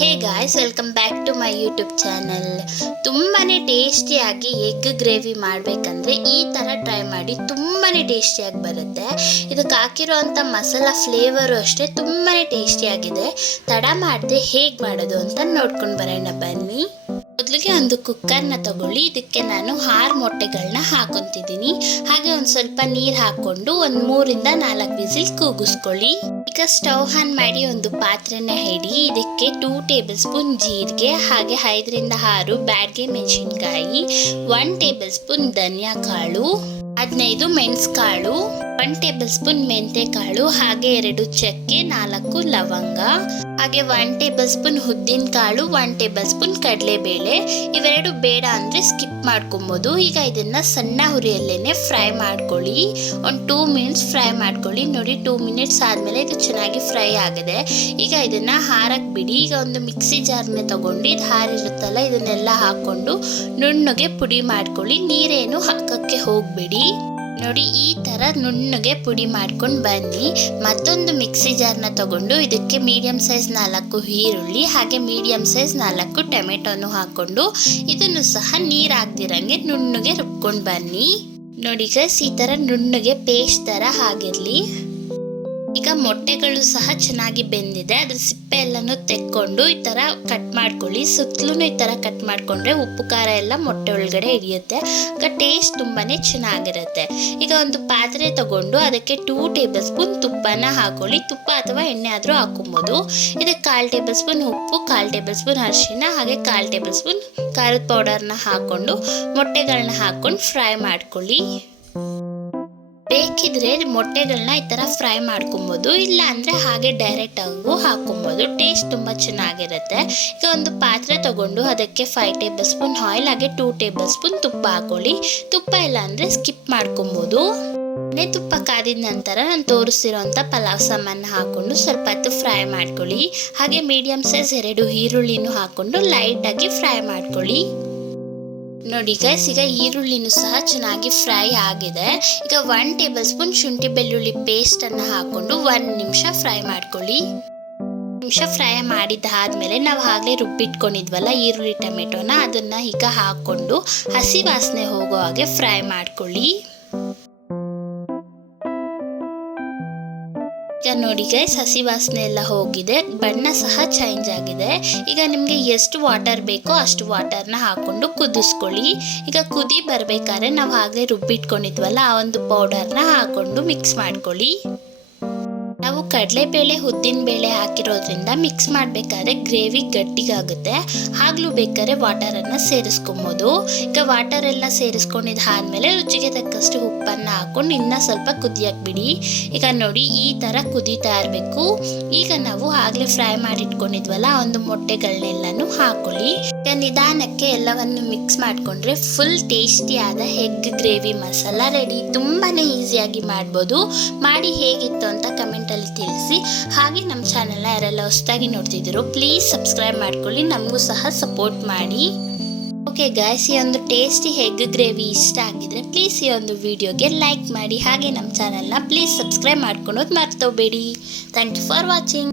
Hey guys, welcome back to my YouTube channel. ತುಂಬಾ ಟೇಸ್ಟಿಯಾಗಿ egg gravy ಮಾಡಬೇಕಂದ್ರೆ ಈ ಥರ ಟ್ರೈ ಮಾಡಿ. ತುಂಬಾ ಟೇಸ್ಟಿಯಾಗಿ ಬರುತ್ತೆ. ಇದಕ್ಕೆ ಹಾಕಿರೋವಂಥ ಮಸಾಲ ಫ್ಲೇವರು ಅಷ್ಟೇ ತುಂಬಾ ಟೇಸ್ಟಿಯಾಗಿದೆ. ತಡ ಮಾಡದೆ ಹೇಗೆ ಮಾಡೋದು ಅಂತ ನೋಡ್ಕೊಂಡು ಬರೋಣ ಬನ್ನಿ. ಮೊದಲಿಗೆ ಒಂದು ಕುಕ್ಕರ್ನ ತಗೊಳ್ಳಿ. ಇದಕ್ಕೆ ನಾನು 6 ಮೊಟ್ಟೆಗಳನ್ನ ಹಾಕೊತಿದ್ದೀನಿ. ಹಾಗೆ ಒಂದು ಸ್ವಲ್ಪ ನೀರು ಹಾಕ್ಕೊಂಡು ಒಂದು 3ರಿಂದ 4 ವಿಸಿಲ್ ಕೂಗಿಸ್ಕೊಳ್ಳಿ. ಈಗ ಸ್ಟವ್ ಆನ್ ಮಾಡಿ ಒಂದು ಪಾತ್ರೆನ ಇಡಿ. ಇದಕ್ಕೆ 2 ಟೇಬಲ್ ಸ್ಪೂನ್ ಜೀರಿಗೆ, ಹಾಗೆ 5ರಿಂದ 6 ಬ್ಯಾಡಗೆ ಮೆಣಸಿನ್ಕಾಯಿ, 1 ಟೇಬಲ್ ಸ್ಪೂನ್ ಧನಿಯಾ ಕಾಳು, 15 ಮೆಣಸುಕಾಳು, 1 ಟೇಬಲ್ ಸ್ಪೂನ್ ಮೆಂತೆ ಕಾಳು, ಹಾಗೆ 2 ಚಕ್ಕೆ, 4 ಲವಂಗ, ಹಾಗೆ 1 ಟೇಬಲ್ ಸ್ಪೂನ್ ಉದ್ದಿನ ಕಾಳು, 1 ಟೇಬಲ್ ಸ್ಪೂನ್ ಕಡಲೆಬೇಳೆ. ಇವೆರಡು ಬೇಡ ಅಂದರೆ ಸ್ಕಿಪ್ ಮಾಡ್ಕೊಬೋದು. ಈಗ ಇದನ್ನು ಸಣ್ಣ ಹುರಿಯಲ್ಲೇನೆ ಫ್ರೈ ಮಾಡ್ಕೊಳ್ಳಿ. ಒಂದು 2 ಮಿನಿಟ್ಸ್ ಫ್ರೈ ಮಾಡ್ಕೊಳ್ಳಿ. ನೋಡಿ, 2 ಮಿನಿಟ್ಸ್ ಆದಮೇಲೆ ಇದು ಚೆನ್ನಾಗಿ ಫ್ರೈ ಆಗಿದೆ. ಈಗ ಇದನ್ನು ಹಾರಕ್ಕೆ ಬಿಡಿ. ಈಗ ಒಂದು ಮಿಕ್ಸಿ ಜಾರ್ನ ತಗೊಂಡು ಇದು ಹಾರಿರುತ್ತಲ್ಲ ಇದನ್ನೆಲ್ಲ ಹಾಕ್ಕೊಂಡು ನುಣ್ಣಗೆ ಪುಡಿ ಮಾಡ್ಕೊಳ್ಳಿ. ನೀರೇನು ಹಾಕಕ್ಕೆ ಹೋಗಬೇಡಿ. ನೋಡಿ, ಈ ಥರ ನುಣ್ಣಗೆ ಪುಡಿ ಮಾಡ್ಕೊಂಡು ಬನ್ನಿ. ಮತ್ತೊಂದು ಮಿಕ್ಸಿ ಜಾರ್ನ ತಗೊಂಡು ಇದಕ್ಕೆ ಮೀಡಿಯಮ್ ಸೈಜ್ 4 ಈರುಳ್ಳಿ, ಹಾಗೆ ಮೀಡಿಯಮ್ ಸೈಜ್ 4 ಟೊಮೆಟೊನು ಹಾಕ್ಕೊಂಡು ಇದನ್ನು ಸಹ ನೀರು ಹಾಕ್ದಿರಂಗೆ ನುಣ್ಣಗೆ ರುಬ್ಕೊಂಡು ಬನ್ನಿ. ನೋಡಿ ಗೈಸ್, ಈ ಥರ ನುಣ್ಣಗೆ ಪೇಸ್ಟ್ ಥರ ಆಗಿರಲಿ. ಈಗ ಮೊಟ್ಟೆಗಳು ಸಹ ಚೆನ್ನಾಗಿ ಬೆಂದಿದೆ. ಅದ್ರ ಸಿಪ್ಪೆ ಎಲ್ಲನೂ ತೆಕ್ಕೊಂಡು ಈ ಥರ ಕಟ್ ಮಾಡ್ಕೊಳ್ಳಿ. ಸುತ್ತಲೂ ಈ ಥರ ಕಟ್ ಮಾಡಿಕೊಂಡ್ರೆ ಉಪ್ಪು ಖಾರ ಎಲ್ಲ ಮೊಟ್ಟೆ ಒಳಗಡೆ ಹಿಡಿಯುತ್ತೆ. ಆಗ ಟೇಸ್ಟ್ ತುಂಬಾ ಚೆನ್ನಾಗಿರುತ್ತೆ. ಈಗ ಒಂದು ಪಾತ್ರೆ ತಗೊಂಡು ಅದಕ್ಕೆ 2 ಟೇಬಲ್ ಸ್ಪೂನ್ ತುಪ್ಪನ ಹಾಕೊಳ್ಳಿ. ತುಪ್ಪ ಅಥವಾ ಎಣ್ಣೆ ಆದರೂ ಹಾಕೊಬೋದು. ಇದಕ್ಕೆ 1/4 ಟೇಬಲ್ ಸ್ಪೂನ್ ಉಪ್ಪು, 1/4 ಟೇಬಲ್ ಸ್ಪೂನ್ ಅರಿಶಿನ, ಹಾಗೆ 1/4 ಟೇಬಲ್ ಸ್ಪೂನ್ ಖಾರದ ಪೌಡರ್ನ ಹಾಕ್ಕೊಂಡು ಮೊಟ್ಟೆಗಳನ್ನ ಹಾಕ್ಕೊಂಡು ಫ್ರೈ ಮಾಡ್ಕೊಳ್ಳಿ. ಬೇಕಿದ್ರೆ ಮೊಟ್ಟೆಗಳನ್ನ ಈ ಥರ ಫ್ರೈ ಮಾಡ್ಕೊಬೋದು, ಇಲ್ಲ ಅಂದರೆ ಹಾಗೆ ಡೈರೆಕ್ಟ್ ಆಗೂ ಹಾಕೊಬೋದು. ಟೇಸ್ಟ್ ತುಂಬ ಚೆನ್ನಾಗಿರುತ್ತೆ. ಈಗ ಒಂದು ಪಾತ್ರೆ ತಗೊಂಡು ಅದಕ್ಕೆ 5 ಟೇಬಲ್ ಸ್ಪೂನ್ ಆಯಿಲ್, ಹಾಗೆ 2 ಟೇಬಲ್ ಸ್ಪೂನ್ ತುಪ್ಪ ಹಾಕೊಳ್ಳಿ. ತುಪ್ಪ ಇಲ್ಲ ಅಂದರೆ ಸ್ಕಿಪ್ ಮಾಡ್ಕೊಬೋದು. ತುಪ್ಪ ಕಾದಿದ ನಂತರ ನಾನು ತೋರಿಸ್ತಿರೋಂಥ ಪಲಾವ್ ಸಾಮಾನು ಹಾಕ್ಕೊಂಡು ಸ್ವಲ್ಪ ಹೊತ್ತು ಫ್ರೈ ಮಾಡ್ಕೊಳ್ಳಿ. ಹಾಗೆ ಮೀಡಿಯಮ್ ಸೈಜ್ 2 ಈರುಳ್ಳಿನೂ ಹಾಕ್ಕೊಂಡು ಲೈಟಾಗಿ ಫ್ರೈ ಮಾಡ್ಕೊಳ್ಳಿ. ನೋಡಿ ಗೈಸ್, ಈಗ ಈರುಳ್ಳಿನೂ ಸಹ ಚೆನ್ನಾಗಿ ಫ್ರೈ ಆಗಿದೆ. ಈಗ 1 ಟೇಬಲ್ ಸ್ಪೂನ್ ಶುಂಠಿ ಬೆಳ್ಳುಳ್ಳಿ ಪೇಸ್ಟನ್ನು ಹಾಕ್ಕೊಂಡು 1 ನಿಮಿಷ ಫ್ರೈ ಮಾಡ್ಕೊಳ್ಳಿ. ಫ್ರೈ ಮಾಡಿದ್ದಾದ್ಮೇಲೆ ನಾವು ಆಗಲೇ ರುಬ್ಬಿಟ್ಕೊಂಡಿದ್ವಲ್ಲ ಈರುಳ್ಳಿ ಟೊಮೆಟೊನ, ಅದನ್ನು ಈಗ ಹಾಕ್ಕೊಂಡು ಹಸಿ ವಾಸನೆ ಹೋಗೋ ಹಾಗೆ ಫ್ರೈ ಮಾಡ್ಕೊಳ್ಳಿ. ಈಗ ನೋಡಿ ಗೈಸ್, ಹಸಿ ವಾಸನೆ ಎಲ್ಲ ಹೋಗಿದೆ, ಬಣ್ಣ ಸಹ ಚೇಂಜ್ ಆಗಿದೆ. ಈಗ ನಿಮಗೆ ಎಷ್ಟು ವಾಟರ್ ಬೇಕೋ ಅಷ್ಟು ವಾಟರ್ನ ಹಾಕ್ಕೊಂಡು ಕುದಿಸ್ಕೊಳ್ಳಿ. ಈಗ ಕುದಿ ಬರಬೇಕಾದ್ರೆ ನಾವು ಆಗಲೇ ರುಬ್ಬಿಟ್ಕೊಂಡಿದ್ವಲ್ಲ ಆ ಒಂದು ಪೌಡರ್ನ ಹಾಕ್ಕೊಂಡು ಮಿಕ್ಸ್ ಮಾಡ್ಕೊಳ್ಳಿ. ನಾವು ಕಡಲೆಬೇಳೆ ಉದ್ದಿನ ಬೇಳೆ ಹಾಕಿರೋದ್ರಿಂದ ಮಿಕ್ಸ್ ಮಾಡಬೇಕಾದ್ರೆ ಗ್ರೇವಿ ಗಟ್ಟಿಗಾಗುತ್ತೆ. ಆಗ್ಲೂ ಬೇಕಾದ್ರೆ ವಾಟರನ್ನು ಸೇರಿಸ್ಕೊಬೋದು. ಈಗ ವಾಟರ್ ಎಲ್ಲ ಸೇರಿಸ್ಕೊಂಡಿದ್ದಾದ್ಮೇಲೆ ರುಚಿಗೆ ತಕ್ಕಷ್ಟು ಉಪ್ಪನ್ನು ಹಾಕ್ಕೊಂಡು ಇನ್ನೂ ಸ್ವಲ್ಪ ಕುದಿಯಕ್ಕೆ ಬಿಡಿ. ಈಗ ನೋಡಿ, ಈ ಥರ ಕುದೀತಾ ಇರಬೇಕು. ಈಗ ನಾವು ಆಗಲೇ ಫ್ರೈ ಮಾಡಿಟ್ಕೊಂಡಿದ್ವಲ್ಲ ಆ ಒಂದು ಮೊಟ್ಟೆಗಳನ್ನೆಲ್ಲನೂ ಹಾಕೊಳ್ಳಿ. ಈಗ ನಿಧಾನಕ್ಕೆ ಎಲ್ಲವನ್ನು ಮಿಕ್ಸ್ ಮಾಡಿಕೊಂಡ್ರೆ ಫುಲ್ ಟೇಸ್ಟಿಯಾದ ಎಗ್ ಗ್ರೇವಿ ಮಸಾಲ ರೆಡಿ. ತುಂಬಾ ಈಸಿಯಾಗಿ ಮಾಡ್ಬೋದು. ಮಾಡಿ ಹೇಗಿತ್ತು ಅಂತ ಕಮೆಂಟಲ್ಲಿ ತಿಳಿಸಿ. ಹಾಗೆ ನಮ್ಮ ಚಾನೆಲ್ನ ಯಾರೆಲ್ಲ ಹೊಸದಾಗಿ ನೋಡ್ತಿದ್ದೀರೋ ಪ್ಲೀಸ್ ಸಬ್ಸ್ಕ್ರೈಬ್ ಮಾಡ್ಕೊಳ್ಳಿ, ನಮಗೂ ಸಹ ಸಪೋರ್ಟ್ ಮಾಡಿ. ಓಕೆ ಗಾಯ್ಸ್, ಈ ಒಂದು ಟೇಸ್ಟಿ ಎಗ್ ಗ್ರೇವಿ ಇಷ್ಟ ಆಗಿದ್ರೆ ಪ್ಲೀಸ್ ಈ ಒಂದು ವಿಡಿಯೋಗೆ ಲೈಕ್ ಮಾಡಿ. ಹಾಗೆ ನಮ್ಮ ಚಾನೆಲ್ನ ಪ್ಲೀಸ್ ಸಬ್ಸ್ಕ್ರೈಬ್ ಮಾಡ್ಕೊಳೋದು ಮರ್ತೋಬೇಡಿ. Thank you for watching.